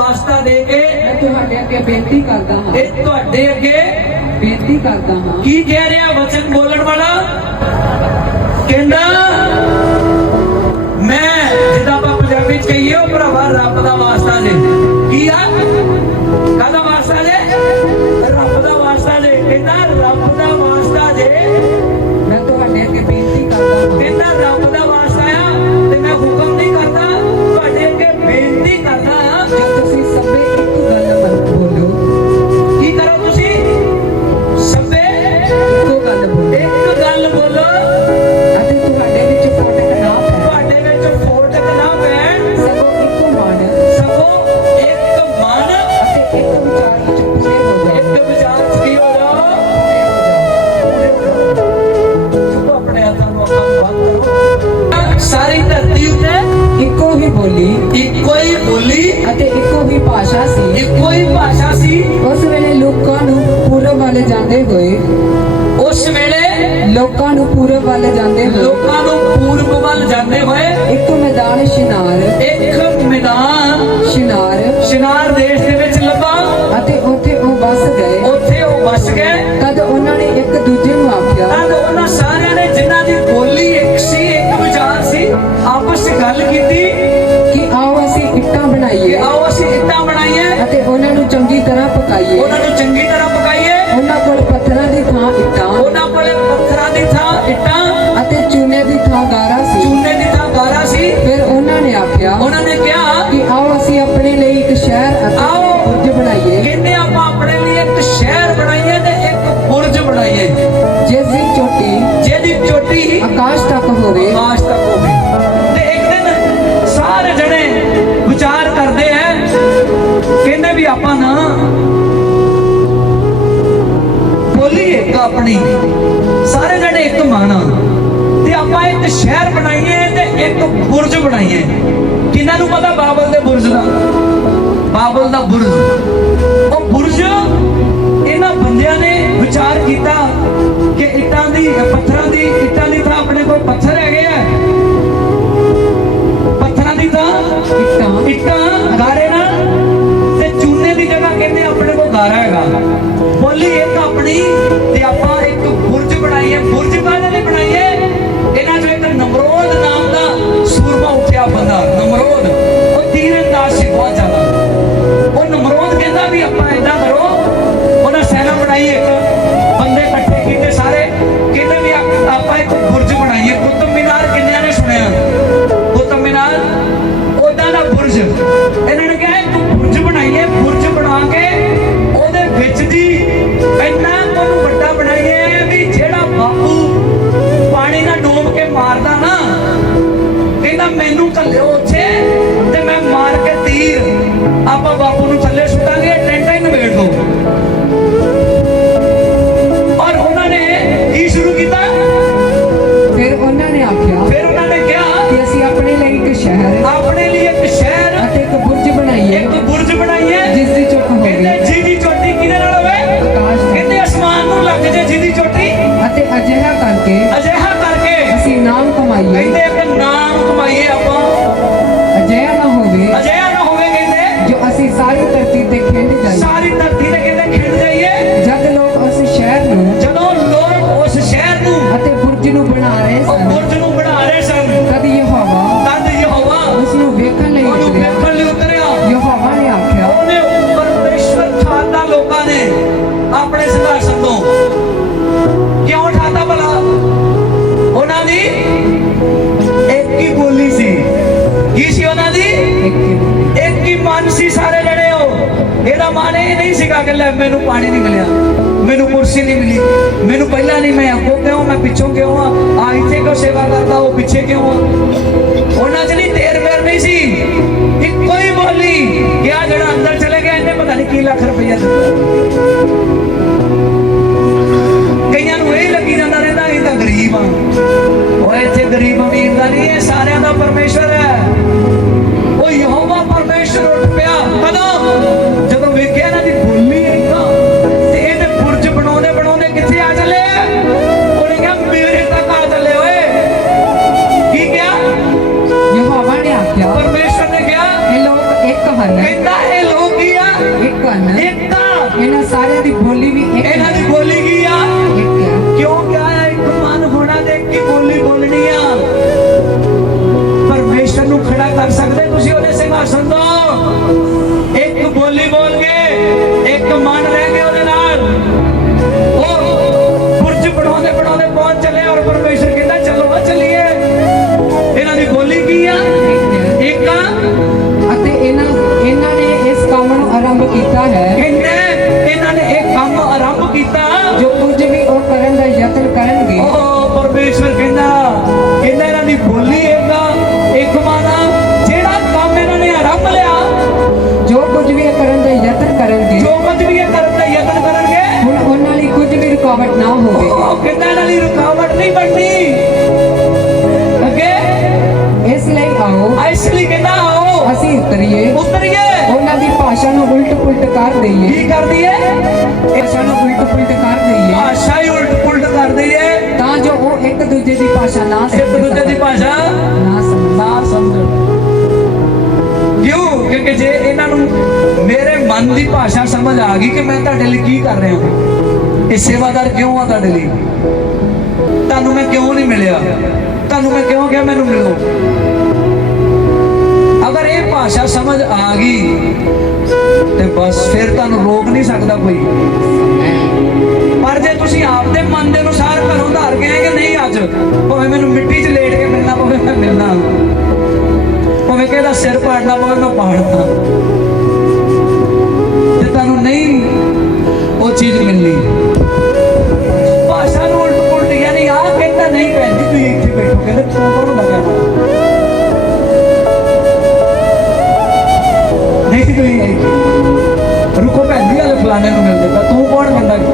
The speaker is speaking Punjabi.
ਵਾਸਤਾ ਦੇ ਕੇ ਮੈਂ ਤੁਹਾਡੇ ਅੱਗੇ ਬੇਨਤੀ ਕਰਦਾ ਹਾਂ। ਇਹ ਤੁਹਾਡੇ ਅੱਗੇ ਬੇਨਤੀ ਕਰਦਾ ਹਾਂ। ਕੀ ਕਹਿ ਰਿਹਾ ਵਚਨ ਬੋਲਣ ਵਾਲਾ? ਕਹਿੰਦਾ ਮੈਂ ਜਿੱਦਾਂ ਆਪਾਂ ਪੰਜਾਬੀ ਚ ਕਹੀਏ ਉਹ ਭਰਾਵਾ ਰੱਬ ਦਾ ਵਾਸਤਾ ਦੇ ਕੀ ਆ? ਲੋਕਾਂ ਨੂੰ ਪੂਰਬ ਵੱਲ ਜਾਂਦੇ ਹੋਏ। ਲੋਕਾਂ ਨੂੰ ਪੂਰਬ ਵੱਲ ਜਾਂਦੇ ਹੋਏ ਇੱਕ ਮੈਦਾਨ ਸ਼ਿਨਾਰ। ਇੱਕ ਮੈਦਾਨ ਸ਼ਿਨਾਰ। ਸ਼ਿਨਾਰ ਦੇਸ਼ ਦੇ ਵਿੱਚ ਲੱਭਾ। ਅਤੇ ਉੱਥੇ ਉਹ ਵੱਸ ਗਏ। ਉੱਥੇ ਉਹ ਵਸ ਗਏ। ਤਦ ਉਹਨਾਂ ਨੇ ਇੱਕ ਦੂਜੇ ਨੂੰ ਆਖਿਆ ਤਦ ਉਹਨਾਂ ਸਾਰਿਆਂ ਨੇ ਜਿਨ੍ਹਾਂ ਦੀ ਬੋਲੀ ਇੱਕ ਸੀ ਇੱਕ ਵਿਚਾਰ ਸੀ ਆਪਸ ਵਿੱਚ ਗੱਲ ਕੀਤੀ ਕਿ ਆਓ ਅਸੀਂ ਇੱਟਾਂ ਕਿ ਬਣਾਈਏ ਆਓ ਅਸੀਂ ਇੱਟਾਂ ਬਣਾਈਏ। ਅਤੇ ਉਹਨਾਂ ਨੂੰ ਚੰਗੀ ਤਰ੍ਹਾਂ ਪਕਾਈਏ। ਉਹਨਾਂ ਨੂੰ ਚੰਗੀ ਤਰ੍ਹਾਂ ਪਕਾਈਏ। ਉਹਨਾਂ ਕੋਲ ਪੱਥਰਾਂ ਦੀ ਥਾਂ ਇੱਟਾਂ ਆਪਾਂ ਨਾ ਬੋਲੀ ਇੱਕ ਆਪਣੀ। ਸਾਰੇ ਜਣੇ ਇੱਕ ਮਨ ਤੇ ਆਪਾਂ ਇੱਕ ਸ਼ਹਿਰ ਬਣਾਈਏ ਤੇ ਇੱਕ ਬੁਰਜ ਬਣਾਈਏ। ਕਿਹਨਾਂ ਨੂੰ ਪਤਾ ਬਾਬਲ ਦੇ ਬੁਰਜ ਦਾ? ਬਾਬਲ ਦਾ ਬੁਰਜ। ਉਹ ਬੁਰਜ ਇਹਨਾਂ ਬੰਦਿਆਂ ਨੇ ਵਿਚਾਰ ਕੀਤਾ ਕਿ ਇੱਟਾਂ ਦੀ, ਪੱਥਰਾਂ ਦੀ, ਇੱਟਾਂ ਦੀ ਥਾਂ ਆਪਣੇ ਕੋਲ ਪੱਥਰ ਹੈਗੇ ਆ। ਬੁਰਜ ਬਣਾਈਏ। ਕੁਤਬ ਮੀਨਾਰ ਕਿੰਨਿਆਂ ਨੇ ਸੁਣਿਆ? ਕੁਤਬ ਮੀਨਾਰ, ਉਹਦਾ ਦਾ ਬੁਰਜ। ਇਹਨਾਂ ਨੇ ਕਿਹਾ, ਤੂੰ ਬੁਰਜ ਬਣਾਈਏ, ਬੁਰਜ ਬਣਾ ਕੇ ਉਹਦੇ ਵਿੱਚ ਦੀ ਇੰਨਾ ਉਹਨੂੰ ਵੱਡਾ ਬਣਾਈਏ ਵੀ ਜਿਹੜਾ ਬਾਪੂ ਪਾਣੀ ਨਾਲ ਡੋਬ ਕੇ ਮਾਰਦਾ ਨਾ, ਕਹਿੰਦਾ ਮੈਨੂੰ ਕੱਲੇ ਉੱਥੇ। ਖਿੰਡ ਜਾਈਏ ਸਾਰੀ ਧਰਤੀ ਤੇ ਕਹਿੰਦੇ ਖਿੰਡ ਜਾਈਏ। ਜਦ ਲੋਕ ਉਸ ਸ਼ਹਿਰ ਨੂੰ ਜਦੋਂ ਲੋਕ ਉਸ ਸ਼ਹਿਰ ਨੂੰ ਅਤੇ ਬੁਰਜ ਨੂੰ ਬਣਾ ਰਹੇ ਉਹ ਸਨ ਬੁਰਜ ਨੂੰ ਬਣਾ ਰਹੇ ਸਨ। ਤਦ ਯਹੋਵਾ ਤਦ ਯਹੋਵਾ ਉਸ ਨੂੰ ਵੇਖਣ ਲਈ ਉਹਨੂੰ ਉਤਰਿਆ। ਵੇਖਣ ਲਈ ਉਤਰਿਆ। ਯਹੋਵਾ ਨੇ ਆਖਿਆ ਉਹਨੇ ਉੱਪਰ ਪਰਮੇਸ਼ਵਰ ਠਾਤਾ ਲੋਕਾਂ ਨੇ ਆਪਣੇ ਸੰਘਰਸ਼ਣ ਤੋਂ। ਕਿਉਂ ਠਾਤਾ ਭਲਾ? ਉਹਨਾਂ ਦੀ ਇੱਕ ਹੀ ਬੋਲੀ ਸੀ। ਕੀ ਸੀ ਉਹਨਾਂ ਦੀ? ਇੱਕ ਇੱਕ ਹੀ ਮਨ ਸੀ ਸਾਰੇ। ਇਹਦਾ ਮਨ ਇਹ ਨਹੀਂ ਸੀਗਾ ਕਿ ਲੈ ਮੈਨੂੰ ਪਾਣੀ ਨਹੀਂ ਮਿਲਿਆ, ਮੈਨੂੰ ਕੁਰਸੀ ਨਹੀਂ ਮਿਲੀ, ਮੈਨੂੰ ਪਹਿਲਾਂ ਨਹੀਂ ਮੈਂ ਅੱਗੋਂ ਕਿਉਂ, ਮੈਂ ਪਿੱਛੋਂ ਕਿਉਂ ਆ? ਆ ਇੱਥੇ ਕਿਉਂ ਸੇਵਾ ਕਰਦਾ, ਉਹ ਪਿੱਛੇ ਕਿਉਂ ਆ? ਉਹਨਾਂ 'ਚ ਨਹੀਂ ਤੇਰ ਮੇਰ ਨਹੀਂ ਸੀ। ਇੱਕੋ ਹੀ ਬੋਲੀ ਕਿ ਆ ਜਿਹੜਾ ਅੰਦਰ ਚਲੇ ਗਿਆ, ਇਹਨੇ ਪਤਾ ਨਹੀਂ ਕੀ ਲੱਖ ਰੁਪਈਆ ਦਿੱਤਾ। ਕਈਆਂ ਨੂੰ ਇਹ ਲੱਗੀ ਜਾਂਦਾ ਰਹਿੰਦਾ ਇਹ ਤਾਂ ਗਰੀਬ ਆ। ਉਹ ਇੱਥੇ ਗਰੀਬ ਅਮੀਰ ਦਾ ਨਹੀਂ, ਇਹ ਸਾਰਿਆਂ ਦਾ ਪਰਮੇਸ਼ਵਰ ਹੈ। ਕੀਤਾ ਹੈ। ਕਹਿੰਦੇ ਇਹਨਾਂ ਨੇ ਇਹ ਕੰਮ ਆਰੰਭ ਕੀਤਾ। ਜੋ ਕੁਝ ਵੀ ਉਹ ਕਰਨ ਦਾ ਯਤਨ ਕਰਨਗੇ। ਉਹ ਪਰਮੇਸ਼ਵਰ ਕਹਿੰਦਾ ਕਹਿੰਦਾ ਇਹਨਾਂ ਦੀ ਬੋਲੀ ਆ, ਇੱਕ ਮਾਨਾ ਜਿਹੜਾ ਕੰਮ ਇਹਨਾਂ ਨੇ ਆਰੰਭ ਲਿਆ ਜੋ ਕੁਝ ਵੀ ਇਹ ਕਰਨ ਦਾ ਯਤਨ ਕਰਨਗੇ। ਜੋ ਕੁਝ ਵੀ ਇਹ ਕਰਨ ਦਾ ਯਤਨ ਕਰਨਗੇ ਹੁਣ ਉਹਨਾਂ ਲਈ ਕੁਝ ਵੀ ਰੁਕਾਵਟ ਨਾ ਹੋਵੇਗੀ ਉਹ ਕਹਿੰਦਾ ਇਹਨਾਂ ਲਈ ਰੁਕਾਵਟ ਨਹੀਂ ਬਣਨੀ ਅੱਗੇ? ਇਸ ਲਈ ਆਓ। ਇਸ ਲਈ ਕਹਿੰਦਾ ਆਓ। ਅਸੀਂ ਉਤਰੀਏ। ਉਤਰੀਏ। ਭਾਸ਼ਾ ਨੂੰ ਉਲਟ ਪੁਲਟ ਕਰ ਦਈਏ। ਕੀ ਕਰ ਦਈਏ ਭਾਸ਼ਾ ਨੂੰ ਉਲਟ ਪੁਲਟ ਕਰ ਦਈਏ। ਭਾਸ਼ਾ ਹੀ ਉਲਟ ਪੁਲਟ ਕਰ ਦਈਏ ਤਾਂ ਜੋ ਉਹ ਇੱਕ ਦੂਜੇ ਦੀ ਭਾਸ਼ਾ ਨਾ ਇੱਕ ਦੂਜੇ ਦੀ। ਭਾਸ਼ਾ ਨਾ ਸਮਝ ਨਾ ਸਮਝਣ। ਕਿਉਂ? ਕਿਉਂਕਿ ਜੇ ਇਹਨਾਂ ਨੂੰ ਮੇਰੇ ਮਨ ਦੀ ਭਾਸ਼ਾ ਸਮਝ ਆ ਗਈ ਕਿ ਮੈਂ ਤੁਹਾਡੇ ਲਈ ਕੀ ਕਰ ਰਿਹਾ ਹਾਂ ਇਹ ਸੇਵਾਦਾਰ ਕਿਉਂ ਆ ਤੁਹਾਡੇ ਲਈ? ਤੁਹਾਨੂੰ ਮੈਂ ਕਿਉਂ ਨਹੀਂ ਮਿਲਿਆ? ਤੁਹਾਨੂੰ ਮੈਂ ਕਿਉਂ ਕਿਹਾ ਮੈਨੂੰ ਮਿਲੋ? ਨਹੀਂ ਸਕਦਾ ਕੋਈ। ਪਰ ਜੇ ਤੁਸੀਂ ਆਪਦੇ ਮਨ ਦੇ ਅਨੁਸਾਰ ਘਰੋਂ ਧਾਰ ਕੇ ਆਏ ਕਿ ਨਹੀਂ ਅੱਜ, ਭਾਵੇਂ ਮੈਨੂੰ ਮਿੱਟੀ 'ਚ ਲੇਟ ਕੇ ਮਿਲਣਾ ਪਵੇ ਮੈਂ ਮਿਲਣਾ, ਭਾਵੇਂ ਕਿਹਦਾ ਸਿਰ ਪਾੜਨਾ ਪਵੇ ਮੈਂ ਪਾੜਦਾ ਤੇ ਤੁਹਾਨੂੰ ਨਹੀਂ ਉਹ ਚੀਜ਼ ਮਿਲਣੀ। ਭਾਸ਼ਾ ਨੂੰ ਉਲਟ ਪੁਲਟ ਯਾਨੀ ਆ ਕਹਿੰਦਾ ਨਹੀਂ ਪੈਂਦੀ ਤੁਸੀਂ ਇੱਥੇ ਬੈਠੋ, ਕਹਿੰਦੇ ਤੂੰ ਕੌਣ ਲੱਗਿਆ ਨਹੀਂ, ਤੁਸੀਂ ಅಣೆಗಳು ತೂಕೋಣ ಬಂದಾಗ